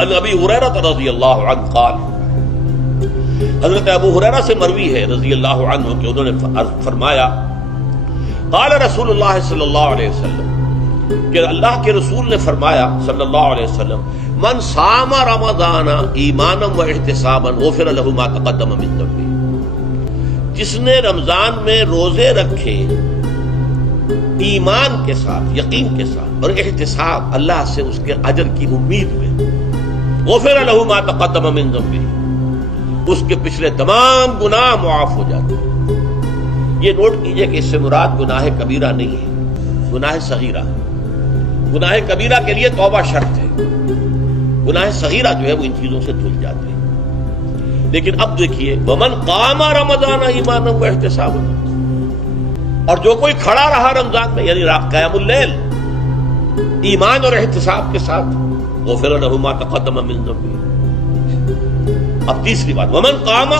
وعن ابی ہریرہ رضی اللہ عنہ قال، حضرت ابو ہریرہ سے مروی ہے رضی اللہ عنہ کہ انہوں نے فرمایا قال رسول اللہ صلی اللہ علیہ وسلم، کہ اللہ کے رسول نے فرمایا صلی اللہ علیہ وسلم، من صام رمضان ایمانا و احتسابا غفر له ما تقدم من ذنبه، جس نے رمضان میں روزے رکھے ایمان کے ساتھ، یقین کے ساتھ اور احتساب، اللہ سے اس کے اجر کی امید میں، غفر له ما تقدم من ذنبه، اس کے پچھلے تمام گناہ معاف ہو جاتے ہیں۔ یہ نوٹ کیجئے کہ اس سے مراد گناہ کبیرہ نہیں ہے، گناہ صغیرہ ہے۔ گناہ کبیرہ کے لیے توبہ شرط ہے، گناہ صغیرہ جو ہے وہ ان چیزوں سے دھل جاتے ہیں۔ لیکن اب دیکھیے ومن قام رمضان ایمانا و احتسابا، اور جو کوئی کھڑا رہا رمضان میں یعنی قیام اللیل ایمان اور احتساب کے ساتھ، غفر له ما تقدم من ذنبه۔ اب تیسری بات، ومن قام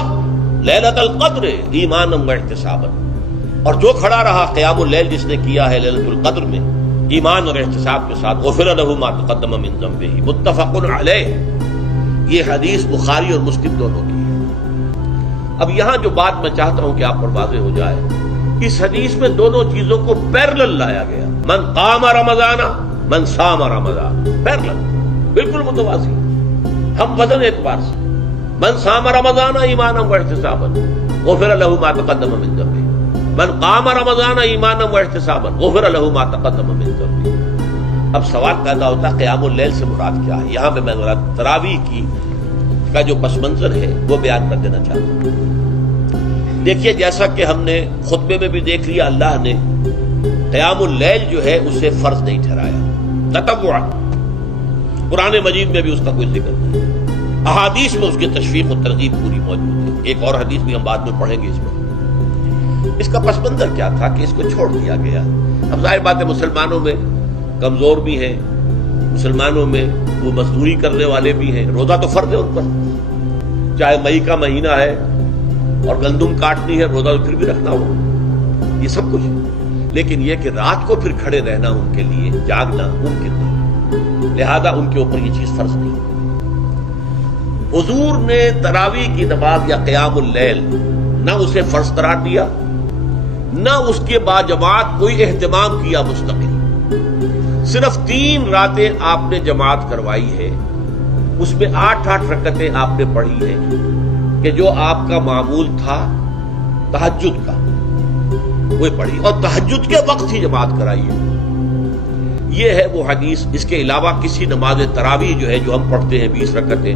لیلۃ القدر ایمانا و احتسابا، اور جو کھڑا رہا قیام اللیل جس نے کیا ہے لیلۃ القدر میں ایمان اور احتساب کے ساتھ، غفر له ما تقدم من ذنبه، متفق علیہ۔ یہ حدیث بخاری اور مسلم دونوں کی ہے۔ اب یہاں جو بات میں چاہتا ہوں کہ آپ پر واضح ہو جائے، اس حدیث میں دونوں چیزوں کو پیرلل لایا گیا، من قام رمضان من صام رمضان، پیرلل، بالکل متوازی، ہم وزن اعتبار سے، من صام رمضان ایمانا و احتسابا غفر له ما تقدم من ذنبه، من قام رمضان ایمانا و احتسابا غفر له ما تقدم من ذنبه۔ اب سوال پیدا ہوتا ہے قیام اللیل سے مراد کیا ہے؟ یہاں پہ میں ذرا تراویح کا جو پس منظر ہے وہ بیان کر دینا چاہتا ہوں۔ دیکھیے جیسا کہ ہم نے خطبے میں بھی دیکھ لیا، اللہ نے قیام اللیل جو ہے اسے فرض نہیں ٹھہرایا، تطوع، قرآن مجید میں بھی اس کا کوئی ذکر نہیں، احادیث میں اس کی تشویق و ترغیب پوری موجود ہے۔ ایک اور حدیث بھی ہم بعد میں پڑھیں گے اس میں۔ اس کا پس منظر کیا تھا کہ اس کو چھوڑ دیا گیا۔ اب ظاہر بات ہے مسلمانوں میں کمزور بھی ہیں، مسلمانوں میں وہ مزدوری کرنے والے بھی ہیں، روزہ تو فرض ہے ان پر، چاہے مئی کا مہینہ ہے اور گندم کاٹنی ہے، روزہ تو پھر بھی رکھنا ہوگا، یہ سب کچھ ہے۔ لیکن یہ کہ رات کو پھر کھڑے رہنا ان کے لیے، جاگنا ممکن نہیں، لہذا ان کے اوپر یہ چیز فرض نہیں۔ حضور نے تراویح کی نماز یا قیام اللیل نہ اسے فرض قرار دیا، نہ اس کے بعد جماعت کوئی اہتمام کیا مستقل، صرف 3 راتیں آپ نے جماعت کروائی ہے، اس میں 8 رکعتیں آپ نے پڑھی ہیں کہ جو آپ کا معمول تھا تہجد کا وہ پڑھی، اور تہجد کے وقت ہی جماعت کرائی ہے۔ یہ ہے وہ حدیث۔ اس کے علاوہ کسی نماز تراویح جو ہے جو ہم پڑھتے ہیں 20 رکعتیں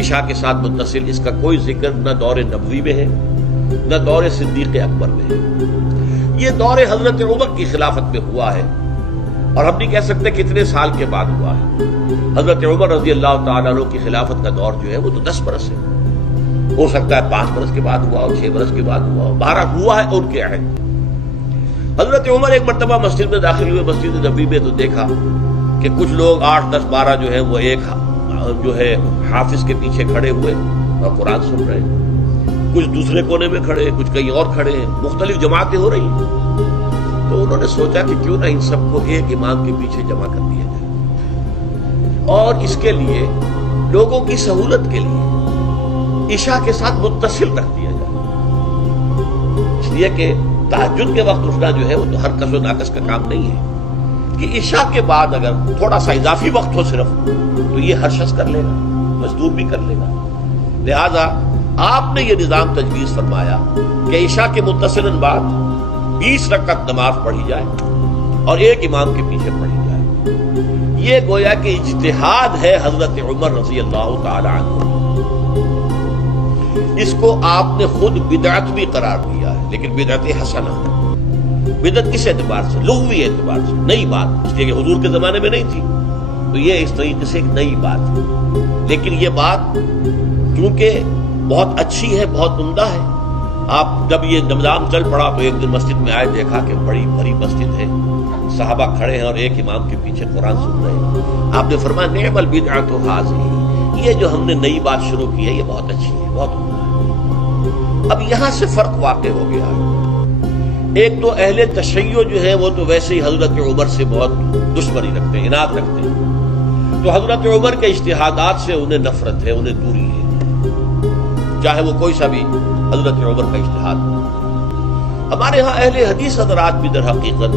عشاء کے ساتھ متصل، اس کا کوئی ذکر نہ دور نبوی میں ہے نہ دور صدیق اکبر میں ہے۔ یہ دور حضرت عمر کی خلافت میں ہوا ہے، اور ہم نہیں کہہ سکتے کتنے سال کے بعد ہوا ہے۔ حضرت عمر رضی اللہ تعالیٰ عنہ کی خلافت کا دور جو ہے وہ تو 10 برس ہے، ہو سکتا ہے 5 برس کے بعد ہوا ہو، 6 برس کے بعد ہوا ہو، 12 ہوا ہے ان کے عہد۔ حضرت عمر ایک مرتبہ مسجد میں داخل ہوئے، مسجد نبوی میں، تو دیکھا کہ کچھ لوگ 8 10 12 جو ہے وہ ایک جو ہے حافظ کے پیچھے کھڑے ہوئے اور قرآن سن رہے ہیں، کچھ دوسرے کونے میں کھڑے ہیں، کچھ کہیں اور کھڑے ہیں، مختلف جماعتیں ہو رہی ہیں۔ تو انہوں نے سوچا کہ کیوں نہ ان سب کو ایک امام کے پیچھے جمع کر دیا جائے، اور اس کے لیے لوگوں کی سہولت کے لیے عشاء کے ساتھ متصل رکھ دیا جائے، اس لیے کہ تہجد کے وقت اٹھنا جو ہے وہ تو ہر کس و ناقص کا کام نہیں ہے، کہ عشاء کے بعد اگر تھوڑا سا اضافی وقت ہو صرف تو یہ ہر شخص کر لے گا، مزدور بھی کر لے گا۔ لہذا آپ نے یہ نظام تجویز فرمایا کہ عشاء کے متصلاً بعد 20 رکعت نماز پڑھی جائے اور ایک امام کے پیچھے پڑھی جائے۔ یہ گویا کہ اجتہاد ہے حضرت عمر رضی اللہ تعالی عنہ، اس کو آپ نے خود بدعت بھی قرار دیا ہے، لیکن بدعت حسنہ، بدعت کس اعتبار سے؟ لغوی اعتبار سے، نئی بات، اس لیے کہ حضور کے زمانے میں نہیں تھی، تو یہ اس طریقے سے ایک نئی بات ہے۔ لیکن یہ بات کیونکہ بہت اچھی ہے، بہت عمدہ ہے، آپ جب یہ نظام چل پڑا تو ایک دن مسجد میں آئے، دیکھا کہ بڑی بھری مسجد ہے، صحابہ کھڑے ہیں اور ایک امام کے پیچھے قرآن سن رہے ہیں۔ آپ نے فرمایا نعم البدعۃ ھذہ، یہ جو ہم نے نئی بات شروع کی ہے یہ بہت اچھی ہے، بہت عمدہ ہے۔ اب یہاں سے فرق واقع ہو گیا ہے، ایک تو اہل تشیع جو ہے وہ تو ویسے ہی حضرت عمر سے بہت دشمنی رکھتے ہیں، عناد رکھتے ہیں، تو حضرت عمر کے اجتہادات سے انہیں نفرت ہے، انہیں دوری ہے، چاہے وہ کوئی سا بھی حضرت عمر کا اجتہاد ہو۔ ہمارے ہاں اہل حدیث حضرات بھی در حقیقت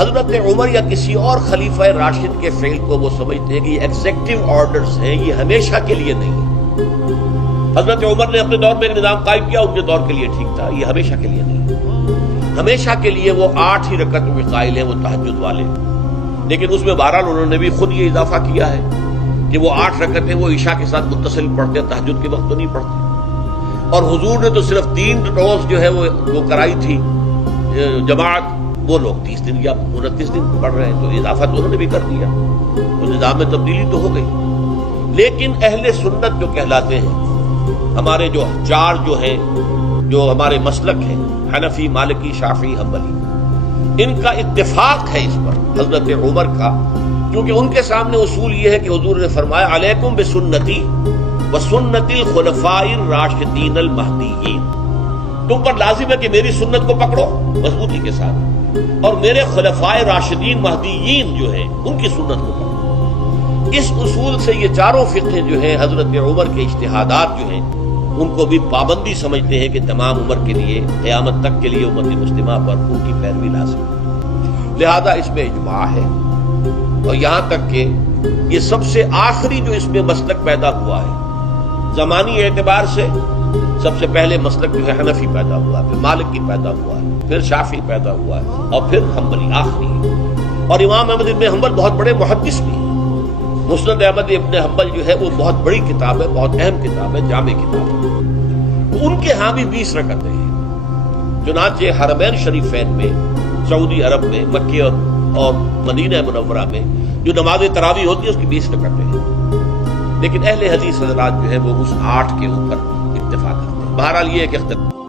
حضرت عمر یا کسی اور خلیفہ راشد کے فعل کو وہ سمجھتے ہیں کہ یہ ایگزیکٹو آرڈرز ہیں، یہ ہمیشہ کے لیے نہیں ہے۔ حضرت عمر نے اپنے دور میں ایک نظام قائم کیا، ان کے دور کے لیے ٹھیک تھا، یہ ہمیشہ کے لیے نہیں ہے۔ ہمیشہ کے لیے وہ 8 ہی رکعت میں قائل ہیں، وہ تہجد والے، لیکن اس میں بہرحال انہوں نے بھی خود یہ اضافہ کیا ہے کہ وہ 8 رکعتیں وہ عشاء کے ساتھ متصل پڑھتے ہیں، تہجد کے وقت تو نہیں پڑھتے۔ اور حضور نے تو صرف 3 روز جو ہے وہ کرائی تھی جماعت، وہ لوگ 30 دن یا 29 دن پڑھ رہے ہیں، تو اضافہ تو انہوں نے بھی کر دیا، تو نظام میں تبدیلی تو ہو گئی۔ لیکن اہل سنت جو کہلاتے ہیں، ہمارے جو 4 جو ہیں، جو ہمارے مسلک ہیں، حنفی، مالکی، شافعی، حنبلی، ان کا اتفاق ہے اس پر حضرت عمر کا، کیونکہ ان کے سامنے اصول یہ ہے کہ حضور نے فرمایا علیکم بسنتی وسنت الخلفاء الراشدین المہدیین، تم پر لازم ہے کہ میری سنت کو پکڑو مضبوطی کے ساتھ، اور میرے خلفاء راشدین مہدیین جو ہیں ان کی سنت کو پکڑو۔ اس اصول سے یہ 4 فقہ جو ہیں حضرت عمر کے اجتہادات جو ہیں ان کو بھی پابندی سمجھتے ہیں کہ تمام عمر کے لیے، قیامت تک کے لیے امت مسلمہ پر ان کی پیروی لازم ہے، لہذا اس میں اجماع ہے۔ اور یہاں تک کہ یہ سب سے آخری جو اس میں مسلک پیدا ہوا ہے، زمانی اعتبار سے سب سے پہلے مسلک جو ہے حنفی پیدا ہوا، پھر مالکی پیدا ہوا ہے، پھر شافعی پیدا ہوا ہے، اور پھر حنبلی آخری ہے۔ اور امام احمد ابن حنبل بہت بڑے محدث بھی ہیں۔ مسند احمد ابن حنبل جو ہے وہ بہت بڑی کتاب ہے، بہت اہم کتاب ہے، جامع کتاب ہے۔ تو ان کے ہاں بھی 20 رکعتیں ہیں، چنانچہ حرمین شریفین میں، سعودی عرب میں، مکے اور مدینہ منورہ میں جو نماز تراویح ہوتی ہے اس کی 20 رکعتیں ہیں، لیکن اہل حدیث حضرات جو ہے وہ اس 8 کے اوپر اتفاق کرتے ہیں۔ بہرحال یہ ایک اختلاف